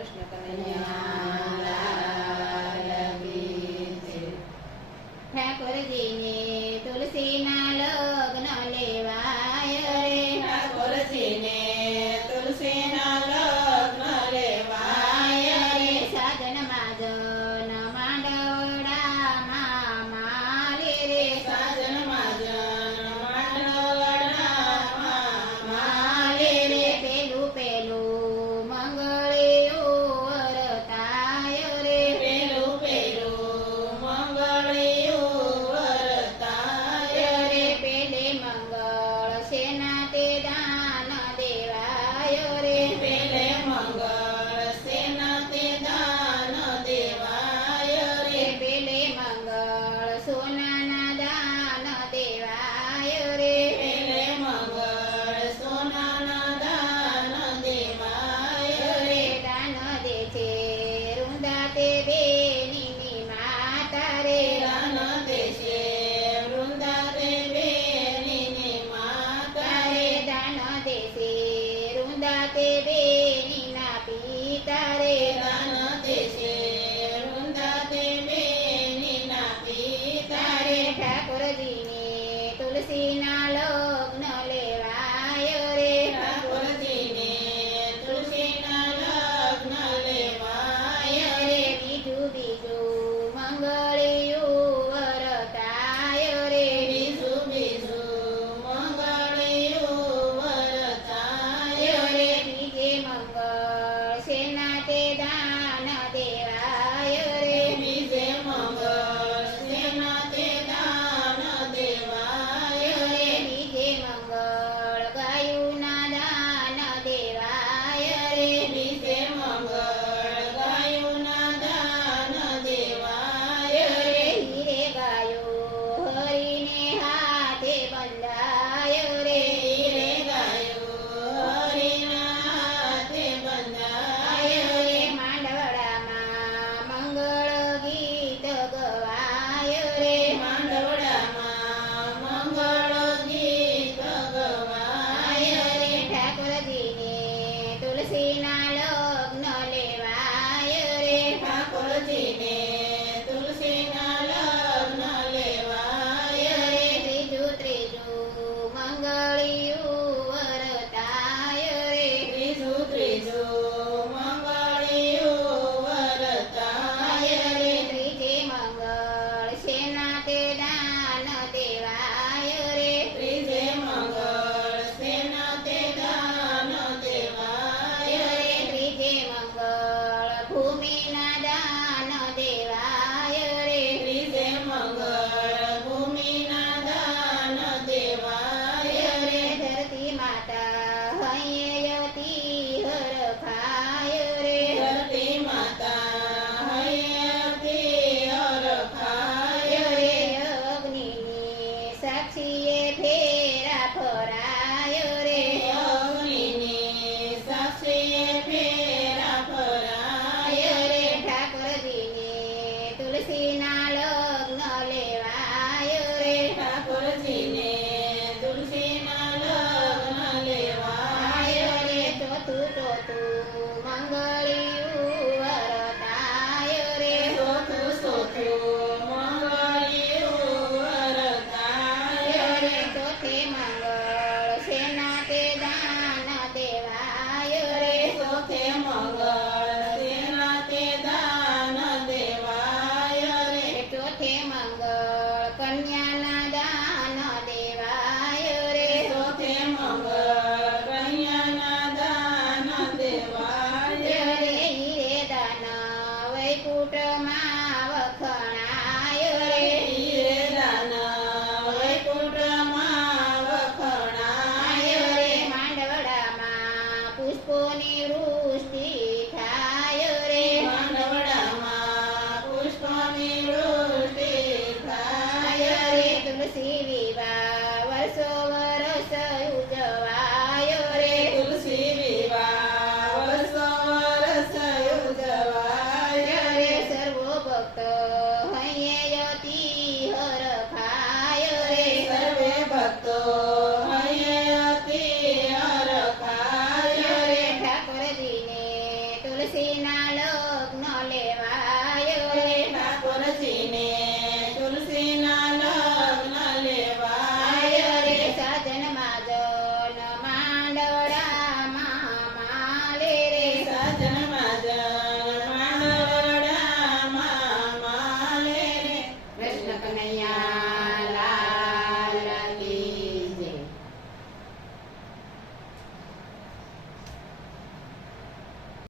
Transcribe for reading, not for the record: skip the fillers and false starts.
કૃષ્ણ કનૈયા ઠાકોરજીને તુલસીના લગ્ન લેવાય રે ઠાકોરજીને તુલસીના લગ્ન લેવાય રે સાજન માજન માંડવડામાં માલે રે સાજન માજન માંડવડામાં માલે રે પેલું પેલું મંગળિયું વરતાય રે પેલું પેલું મંગળિયું વરતાય રે પેલે મંગળ સેના તે દાન દેવાય રે પેલે મંગળ સેના તે દાન દેવાય રે પેલે મંગળ સોનાના દાન દેવાય રે પેલે મંગળ સોનાના દાન દેવાય રે દાન દે છે રૂંદા તે બેની માતા રે દાન દેશે વૃંદા તે બેની માતા રે દાન દે છે રૂંદા તે બેની ના પિતા રે દાન દેશે વૃંદા તે બેની ના પિતા રે ઠાકોરજીને તુલસીના લગ્ન લેવાય રે ઠાકોરજીને તુલસીના લગ્ન લેવાય રે બીજું બીજું મંગળિયું વરતાય રે બીજું બીજું મંગળિયું વરતાય રે બીજે મંગળ સેના તે દાન દેવાય રે બીજે મંગળ સેના તે દાન દેવાય રે બીજે મંગળ ગાયુંના દાન દેવાય રે બીજે મંગળ ગાયોના દાન દેવાય રે હીરે ગાયો હરીને હાથે બંધાય રે રે ગાયો હરિના હાથે બંધાય રે માંડવડામાં મંગળ ગીત ગવાય રે માંડવડામાં મંગળ ગીત ગવાય રે ઠાકોરજીને તુલસીના લગ્ન લેવાય રે ઠાકોરજીને તુલસીના લગ્ન લેવાય રે ત્રીજું ત્રીજું મંગળિયું વરતાય રે ત્રીજું ત્રીજું મંગળિયું વરતાય રે ત્રીજે મંગળ સેના તે દાન દેવાય રે ત્રીજે મંગળ સેના તે દાન દેવાય રે ત્રીજે મંગળ ભૂમિના દાન દેવાય રે ત્રીજે મંગળ ભૂમિના દાન દેવાય રે ધરતી માતા હૈયતી હરખાય રે ધરતી માતા હૈયતી હરખાય રે અગ્નિની સાક્ષીએ ફેરા ફરાય રે અગ્નિની સાક્ષીએ ફેરા ફરાય રે ઠાકોરજીને તુલસીના લગ્ન લેવાય રે ઠાકોરજીને તુલસીના લગ્ન લેવાય રે ચોથું ચોથું મંગળિયું વરતાય રે ચોથું ચોથું મંગળિયું વરતાય રે ચોથે મંગળ સેના તે દાન દેવાય રે ચોથે મંગળ સેના તે દાન દેવાય રે ચોથે મંગળ કન્યાના દાન દેવાય રે ચોથે મંગળ કન્યાના દાન દેવાય રે હીરે દાન વૈકુંઠમાં વખણાય રે હીરે દાન વૈકુંઠમાં વખણાય રે માંડવડામાં પુષ્પોની રૂ